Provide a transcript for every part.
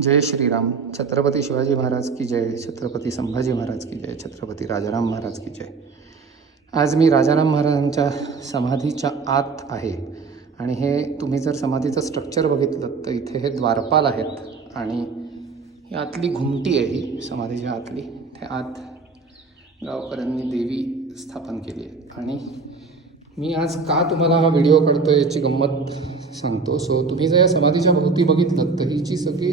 जय श्रीराम. छत्रपती शिवाजी महाराज की जय. छत्रपती संभाजी महाराज की जय. छत्रपती राजाराम महाराज की जय. आज मी राजाराम महाराजांच्या समाधीच्या आत आहे आणि हे तुम्ही जर समाधीचं स्ट्रक्चर बघितलं तर इथे हे द्वारपाल आहेत आणि ही आतली घुमटी आहे, ही समाधीच्या आतली. ते आत गावकऱ्यांनी देवी स्थापन केली आहे. आणि मी आज का तुम्हाला हा व्हिडिओ काढतो याची गंमत सांगतो. तुम्ही जर या समाधीच्या भोवती बघितलं तर ही जी सगळी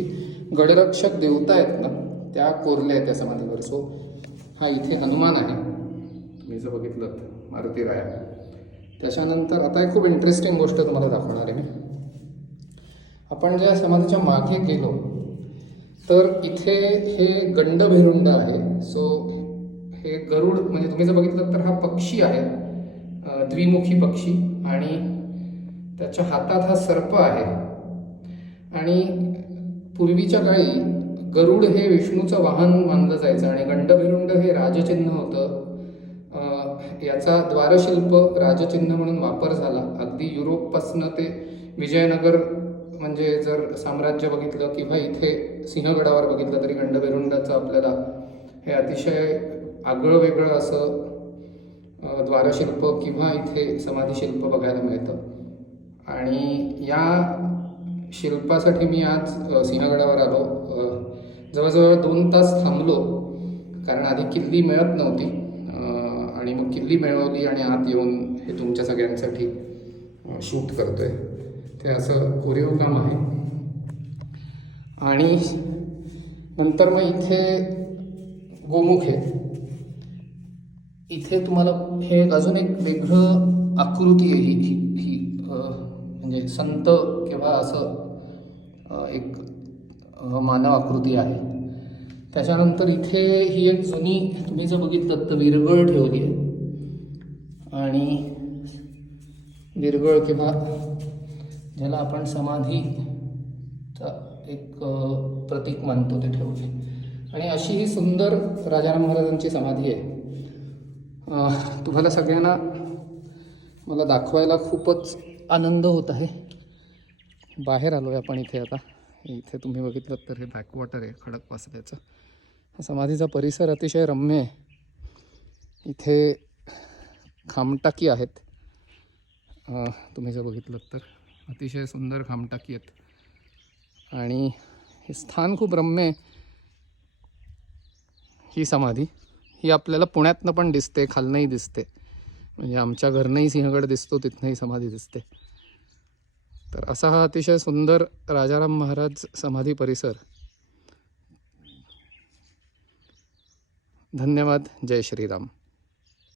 गडरक्षक देवता आहेत ना, त्या कोरल्या आहेत त्या समाधीवर. हा इथे हनुमान आहे, तुम्ही जर बघितलं मारुती राया. त्याच्यानंतर आता एक खूप इंटरेस्टिंग गोष्ट तुम्हाला दाखवणार आहे मी. आपण ज्या समाधीच्या मागे गेलो तर इथे हे गंडभेरुंड आहे. हे गरुड म्हणजे तुम्ही जर बघितलं तर हा पक्षी आहे, द्विमुखी पक्षी, आणि त्याच्या हातात हा सर्प आहे. आणि पूर्वीच्या काळी गरुड हे विष्णूचं वाहन मानलं जायचं आणि गंडभेरुंड हे राजचिन्ह होतं. याचा द्वारशिल्प राजचिन्ह म्हणून वापर झाला. अगदी युरोपपासनं ते विजयनगर म्हणजे जर साम्राज्य बघितलं किंवा इथे सिंहगडावर बघितलं तरी गंडभेरुंडाचं आपल्याला हे अतिशय आगळं वेगळं असं द्वारशिल्प किंवा इथे समाधीशिल्प बघायला मिळतं. आणि या शिल्पासाठी मी आज सिंहगडावर आलो. जवळजवळ 2 तास थांबलो, कारण आधी किल्ली मिळत नव्हती आणि मग किल्ली मिळवली आणि आत येऊन हे तुमच्या सगळ्यांसाठी शूट करतोय. ते असं कोरीव काम आहे. आणि नंतर मग इथे गोमुख आहे. इथे तुम्हाला हे अजून एक वेगळं आकृती आहे. ही म्हणजे संत किंवा असं एक मानव आकृती आहे. त्याच्यानंतर इथे ही एक जुनी तुम्ही जर बघितलं तर विरगळ ठेवली आहे आणि विरगळ किंवा ज्याला आपण समाधीचा एक प्रतीक मानतो ते ठेवले. आणि अशी ही सुंदर राजाराम महाराजांची समाधी आहे. तुम्हाला सगळ्यांना मला दाखवायला खूपच आनंद होत आहे. बाहेर आलो आहे आपण इथे. आता इथे तुम्ही बघितलं तर हे बॅकवॉटर आहे खडकवासल्याचं. हा समाधीचा परिसर अतिशय रम्य आहे. इथे खामटाकी आहेत, तुम्ही जर बघितलं तर अतिशय सुंदर खामटाकी आहेत. आणि हे स्थान खूप रम्य आहे. ही समाधी ही आपल्याला पुण्यातनं पण दिसते, खालनंही दिसते. म्हणजे आमच्या घरनंही सिंहगड दिसतो, तिथनंही समाधी दिसते. तर असा हा अतिशय सुंदर राजाराम महाराज समाधी परिसर. धन्यवाद. जय श्रीराम.